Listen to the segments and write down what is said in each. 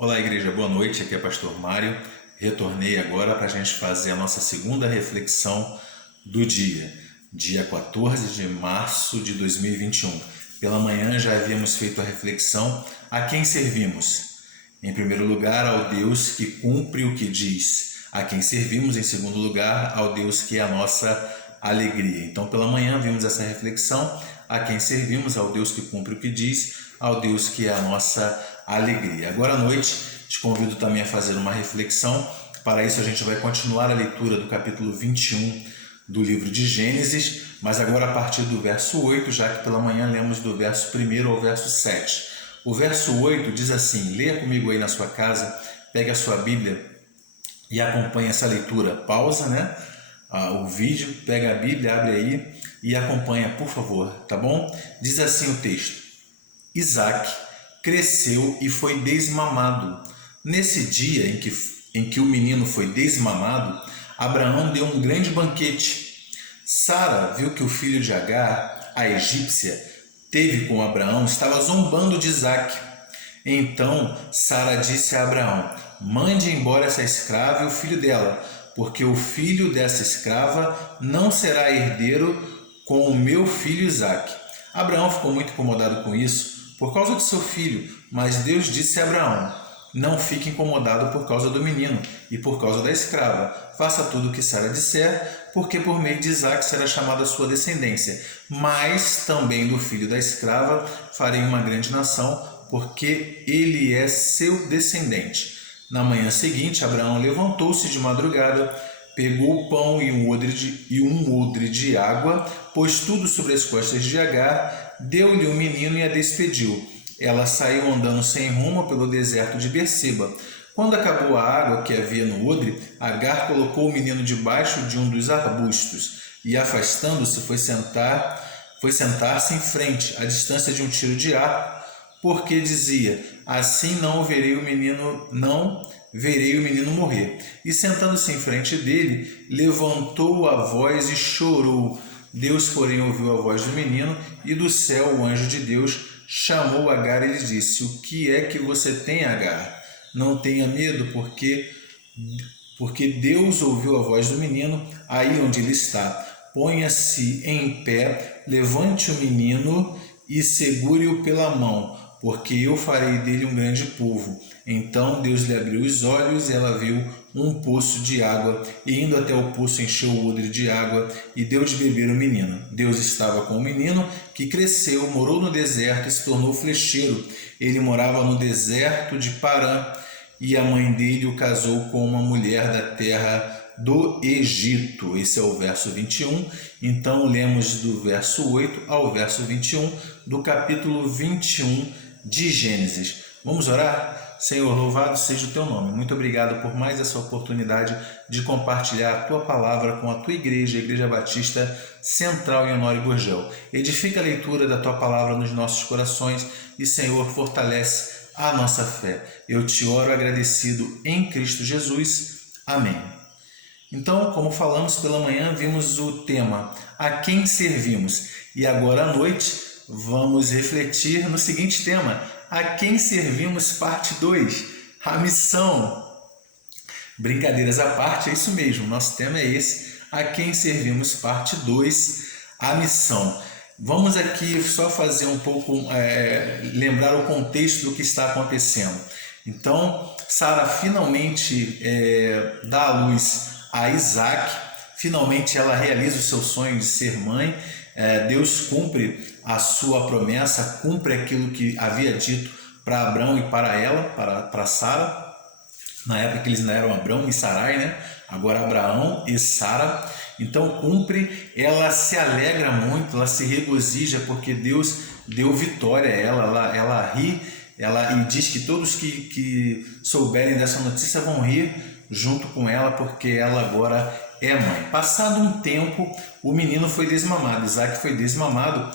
Olá, igreja, boa noite. Aqui é Pastor Mário. Retornei agora para a gente fazer a nossa segunda reflexão do dia 14 de março de 2021. Pela manhã já havíamos feito a reflexão: a quem servimos? Em primeiro lugar, ao Deus que cumpre o que diz. A quem servimos, em segundo lugar, ao Deus que é a nossa alegria. Então, pela manhã vimos essa reflexão: a quem servimos, ao Deus que cumpre o que diz, ao Deus que é a nossa alegria. Agora à noite, te convido também a fazer uma reflexão. Para isso, a gente vai continuar a leitura do capítulo 21 do livro de Gênesis, mas agora a partir do verso 8, já que pela manhã lemos do verso 1 ao verso 7. O verso 8 diz assim: leia comigo aí na sua casa, pegue a sua Bíblia e acompanhe essa leitura. Pausa, o vídeo, pega a Bíblia, abre aí e acompanha, por favor, tá bom? Diz assim o texto: Isaac cresceu e foi desmamado. Nesse dia em que o menino foi desmamado, Abraão deu um grande banquete. Sara viu que o filho de Agar, a egípcia, teve com Abraão, estava zombando de Isaac. Então Sara disse a Abraão: mande embora essa escrava e o filho dela, porque o filho dessa escrava não será herdeiro com o meu filho Isaac. Abraão ficou muito incomodado com isso por causa de seu filho, mas Deus disse a Abraão: não fique incomodado por causa do menino e por causa da escrava. Faça tudo o que Sara disser, porque por meio de Isaac será chamada a sua descendência. Mas também do filho da escrava farei uma grande nação, porque ele é seu descendente. Na manhã seguinte, Abraão levantou-se de madrugada, pegou o pão e um odre de água, pôs tudo sobre as costas de Agar, deu-lhe o menino e a despediu. Ela saiu andando sem rumo pelo deserto de Berseba. Quando acabou a água que havia no odre, Agar colocou o menino debaixo de um dos arbustos e, afastando-se, foi sentar-se em frente, à distância de um tiro de arco, porque dizia: assim não verei o menino morrer. E sentando-se em frente dele, levantou a voz e chorou. Deus, porém, ouviu a voz do menino, e do céu o anjo de Deus chamou Agar e lhe disse: o que é que você tem, Agar? Não tenha medo, porque Deus ouviu a voz do menino aí onde ele está. Ponha-se em pé, levante o menino e segure-o pela mão, porque eu farei dele um grande povo. Então Deus lhe abriu os olhos e ela viu um poço de água, e indo até o poço encheu o odre de água e deu de beber o menino. Deus estava com o menino, que cresceu, morou no deserto e se tornou flecheiro. Ele morava no deserto de Parã, e a mãe dele o casou com uma mulher da terra do Egito. Esse é o verso 21. Então lemos do verso 8 ao verso 21 do capítulo 21 de Gênesis. Vamos orar? Senhor, louvado seja o teu nome. Muito obrigado por mais essa oportunidade de compartilhar a tua palavra com a tua igreja, a Igreja Batista Central em Honório Gurgel. Edifica a leitura da tua palavra nos nossos corações e, Senhor, fortalece a nossa fé. Eu te oro agradecido em Cristo Jesus. Amém. Então, como falamos pela manhã, vimos o tema: a quem servimos? E agora à noite vamos refletir no seguinte tema: a quem servimos, parte 2, a missão. Brincadeiras à parte, é isso mesmo, nosso tema é esse: a quem servimos, parte 2, a missão. Vamos aqui só fazer um pouco, lembrar o contexto do que está acontecendo. Então, Sara finalmente dá à luz a Isaac, finalmente ela realiza o seu sonho de ser mãe. Deus cumpre a sua promessa, cumpre aquilo que havia dito para Abrão e para ela, para Sara. Na época que eles ainda eram Abrão e Sarai, Agora Abraão e Sara. Então cumpre, ela se alegra muito, ela se regozija porque Deus deu vitória a ela ri, e diz que todos que souberem dessa notícia vão rir junto com ela, porque ela agora é mãe. Passado um tempo, o menino foi desmamado, Isaac foi desmamado.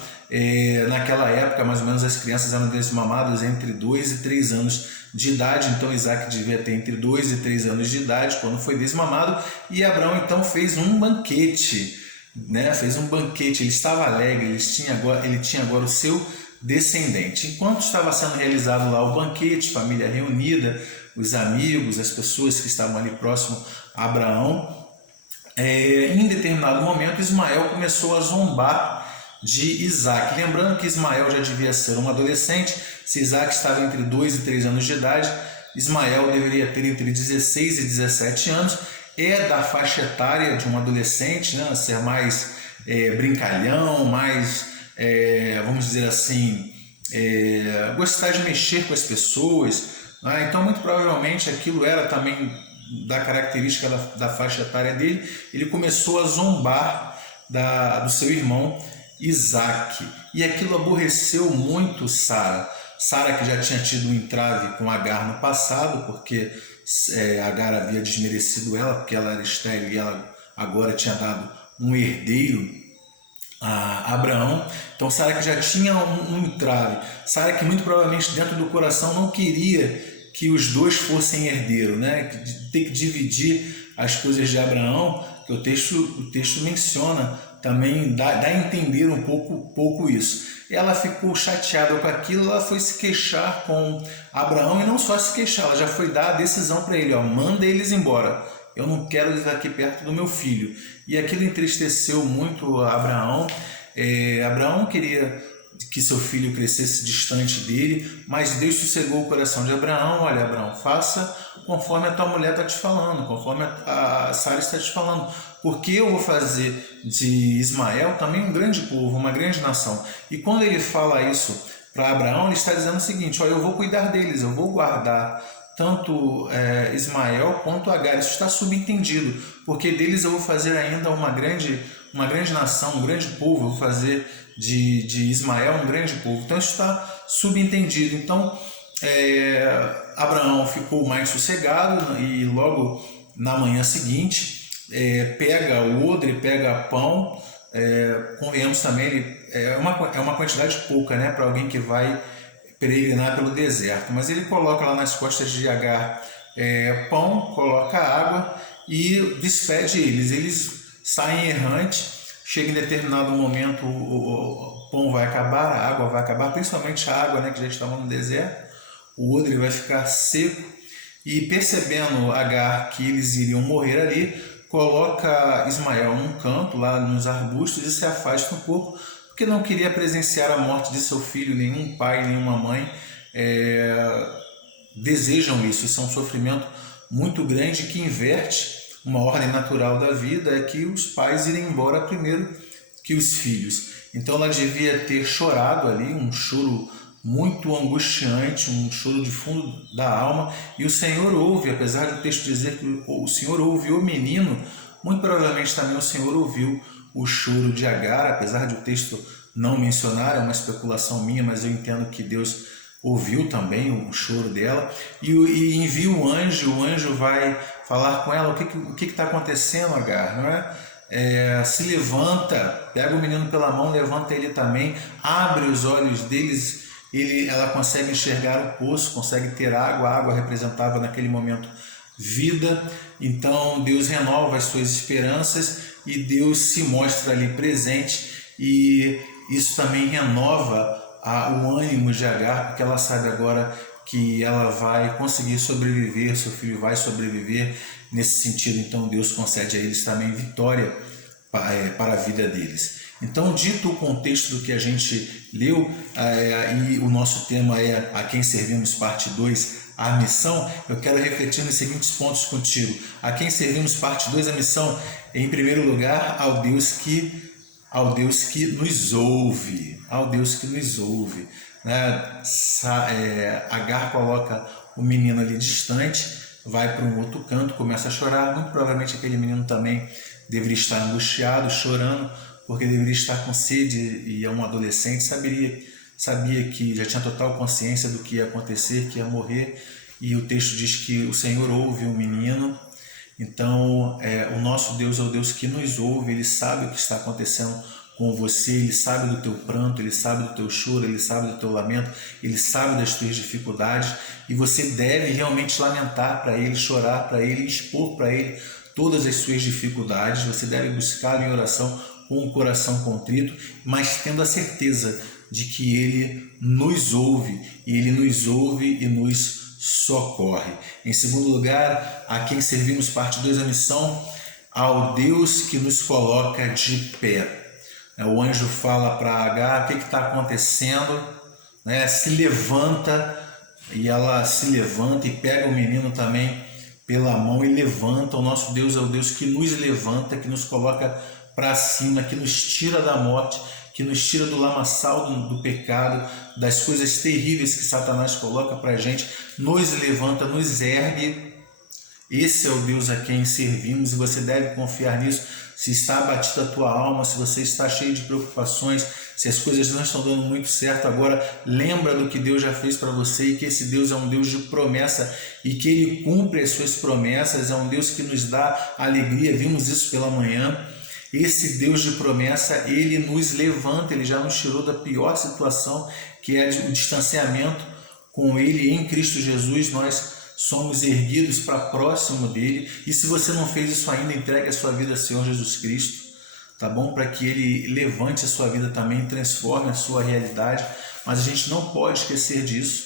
Naquela época, mais ou menos, as crianças eram desmamadas entre 2 e 3 anos de idade. Então Isaac devia ter entre 2 e 3 anos de idade quando foi desmamado, e Abraão então fez um banquete, ele estava alegre, ele tinha agora o seu descendente. Enquanto estava sendo realizado lá o banquete, família reunida, os amigos, as pessoas que estavam ali próximo a Abraão, em determinado momento Ismael começou a zombar de Isaac. Lembrando que Ismael já devia ser um adolescente, se Isaac estava entre 2 e 3 anos de idade, Ismael deveria ter entre 16 e 17 anos, é da faixa etária de um adolescente, né? Ser mais brincalhão, mais, vamos dizer assim, gostar de mexer com as pessoas, né? Então muito provavelmente aquilo era também da característica da faixa etária dele. Ele começou a zombar do seu irmão Isaac, e aquilo aborreceu muito Sara. Sara, que já tinha tido um entrave com Agar no passado, porque Agar havia desmerecido ela, porque ela era estéril e ela agora tinha dado um herdeiro a Abraão. Então Sara, que já tinha um entrave, Sara, que muito provavelmente dentro do coração não queria que os dois fossem herdeiros, né? Ter que dividir as coisas de Abraão, que o texto menciona também, dá a entender um pouco isso. Ela ficou chateada com aquilo, ela foi se queixar com Abraão, e não só se queixar, ela já foi dar a decisão para ele, manda eles embora, eu não quero eles aqui perto do meu filho. E aquilo entristeceu muito Abraão. Abraão queria que seu filho crescesse distante dele, mas Deus sossegou o coração de Abraão. Olha, Abraão, faça conforme a tua mulher está te falando, conforme a Sara está te falando, porque eu vou fazer de Ismael também um grande povo, uma grande nação. E quando ele fala isso para Abraão, ele está dizendo o seguinte: olha, eu vou cuidar deles, eu vou guardar tanto Ismael quanto Agar. Isso está subentendido, porque deles eu vou fazer ainda uma grande nação, um grande povo. Eu vou fazer de Ismael um grande povo. Então isso está subentendido. Então Abraão ficou mais sossegado, e logo na manhã seguinte pega o odre, pega pão. Convenhamos também, é uma quantidade pouca, né, para alguém que vai peregrinar pelo deserto, mas ele coloca lá nas costas de Agar pão, coloca água e despede eles. Eles saem errantes. Chega em determinado momento, o pão vai acabar, a água vai acabar, principalmente a água, né, que já estava no deserto. O odre vai ficar seco, e percebendo Agar que eles iriam morrer ali, coloca Ismael num canto, lá nos arbustos, e se afasta um pouco, porque não queria presenciar a morte de seu filho. Nenhum pai, nenhuma mãe desejam isso. Isso é um sofrimento muito grande que inverte uma ordem natural da vida, é que os pais irem embora primeiro que os filhos. Então ela devia ter chorado ali, um choro muito angustiante, um choro de fundo da alma, e o Senhor ouve. Apesar do texto dizer que o Senhor ouve o menino, muito provavelmente também o Senhor ouviu o choro de Agar, apesar de o texto não mencionar, é uma especulação minha, mas eu entendo que Deus ouviu também o choro dela, e envia o anjo vai falar com ela: o que está acontecendo, Agar? Não é? Se levanta, pega o menino pela mão, levanta ele também, abre os olhos deles, ela consegue enxergar o poço, consegue ter água. A água representava naquele momento vida. Então Deus renova as suas esperanças, e Deus se mostra ali presente, e isso também renova o ânimo de Agar, porque ela sabe agora que ela vai conseguir sobreviver, seu filho vai sobreviver. Nesse sentido, então, Deus concede a eles também vitória para a vida deles. Então, dito o contexto do que a gente leu, e o nosso tema é A Quem Servimos, parte 2, a missão, eu quero refletir nos seguintes pontos contigo. A quem servimos, parte 2, a missão, em primeiro lugar, ao Deus que nos ouve, né? Agar coloca o menino ali distante, vai para um outro canto, começa a chorar. Muito provavelmente aquele menino também deveria estar angustiado, chorando, porque deveria estar com sede, e é um adolescente, sabia que já tinha total consciência do que ia acontecer, que ia morrer. E o texto diz que o Senhor ouve o menino. Então o nosso Deus é o Deus que nos ouve. Ele sabe o que está acontecendo com você, Ele sabe do teu pranto, Ele sabe do teu choro, Ele sabe do teu lamento, Ele sabe das tuas dificuldades, e você deve realmente lamentar para Ele, chorar para Ele, expor para Ele todas as suas dificuldades. Você deve buscá-lo em oração com um coração contrito, mas tendo a certeza de que Ele nos ouve, e Ele nos ouve e nos socorre. Em segundo lugar, a quem servimos, parte 2 da missão, ao Deus que nos coloca de pé. O anjo fala para Agar: o que está acontecendo? Se levanta, e ela se levanta e pega o menino também pela mão e levanta. O nosso Deus é o Deus que nos levanta, que nos coloca para cima, que nos tira da morte, que nos tira do lamaçal do pecado, das coisas terríveis que Satanás coloca para a gente, nos levanta, nos ergue. Esse é o Deus a quem servimos, e você deve confiar nisso. Se está abatida a tua alma, se você está cheio de preocupações, se as coisas não estão dando muito certo agora, lembra do que Deus já fez para você, e que esse Deus é um Deus de promessa e que Ele cumpre as suas promessas. É um Deus que nos dá alegria, vimos isso pela manhã. Esse Deus de promessa, Ele nos levanta, Ele já nos tirou da pior situação, que é o distanciamento com Ele. Em Cristo Jesus nós somos erguidos para próximo dele. E se você não fez isso ainda, entregue a sua vida ao Senhor Jesus Cristo, tá bom? Para que Ele levante a sua vida também, transforme a sua realidade. Mas a gente não pode esquecer disso,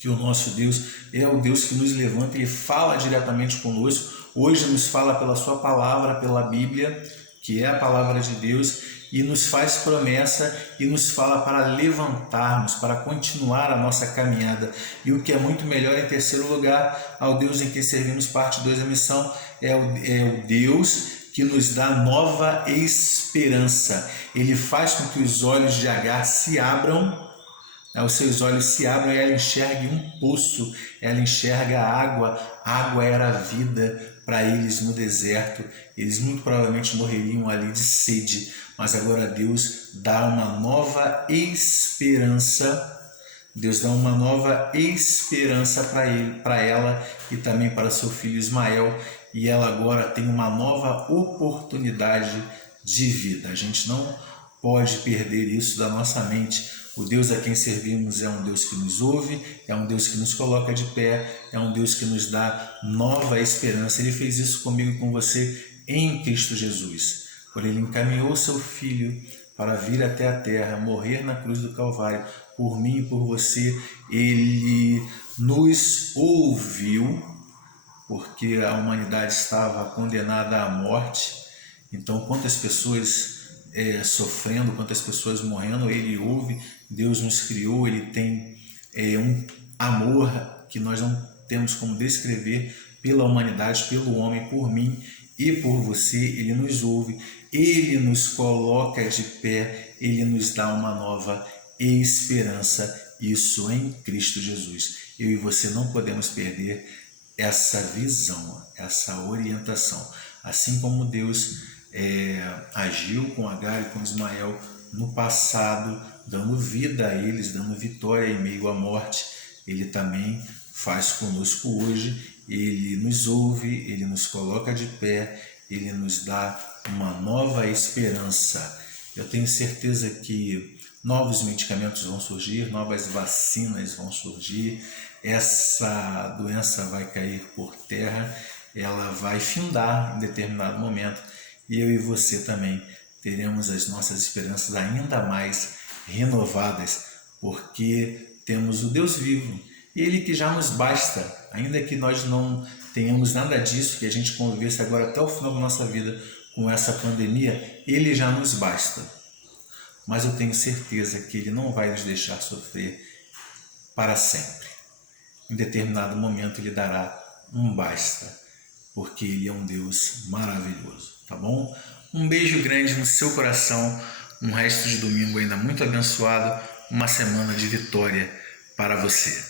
que o nosso Deus é o Deus que nos levanta. Ele fala diretamente conosco. Hoje nos fala pela sua palavra, pela Bíblia, que é a palavra de Deus, e nos faz promessa e nos fala para levantarmos, para continuar a nossa caminhada. E o que é muito melhor, em terceiro lugar, ao Deus em que servimos, parte 2 da missão, é o Deus que nos dá nova esperança. Ele faz com que os olhos de Agar se abram, os seus olhos se abram, e ela enxergue um poço, ela enxerga água. A água era a vida para eles no deserto. Eles muito provavelmente morreriam ali de sede, mas agora Deus dá uma nova esperança. Deus dá uma nova esperança para ela e também para seu filho Ismael, e ela agora tem uma nova oportunidade de vida. A gente não pode perder isso da nossa mente. O Deus a quem servimos é um Deus que nos ouve, é um Deus que nos coloca de pé, é um Deus que nos dá nova esperança. Ele fez isso comigo e com você em Cristo Jesus. Quando Ele encaminhou seu Filho para vir até a terra, morrer na cruz do Calvário, por mim e por você, Ele nos ouviu, porque a humanidade estava condenada à morte. Então, quantas pessoas sofrendo, quantas pessoas morrendo, Ele ouve. Deus nos criou, Ele tem um amor que nós não temos como descrever pela humanidade, pelo homem, por mim e por você. Ele nos ouve, Ele nos coloca de pé, Ele nos dá uma nova esperança, isso em Cristo Jesus. Eu e você não podemos perder essa visão, essa orientação. Assim como Deus agiu com Agar e com Ismael no passado, dando vida a eles, dando vitória em meio à morte, Ele também faz conosco hoje. Ele nos ouve, Ele nos coloca de pé, Ele nos dá uma nova esperança. Eu tenho certeza que novos medicamentos vão surgir, novas vacinas vão surgir, essa doença vai cair por terra, ela vai findar em determinado momento, e eu e você também teremos as nossas esperanças ainda mais renovadas, porque temos o Deus vivo, Ele que já nos basta, ainda que nós não tenhamos nada disso, que a gente convivesse agora até o final da nossa vida com essa pandemia, Ele já nos basta. Mas eu tenho certeza que Ele não vai nos deixar sofrer para sempre. Em determinado momento Ele dará um basta, porque Ele é um Deus maravilhoso, tá bom? Um beijo grande no seu coração, um resto de domingo ainda muito abençoado, uma semana de vitória para você.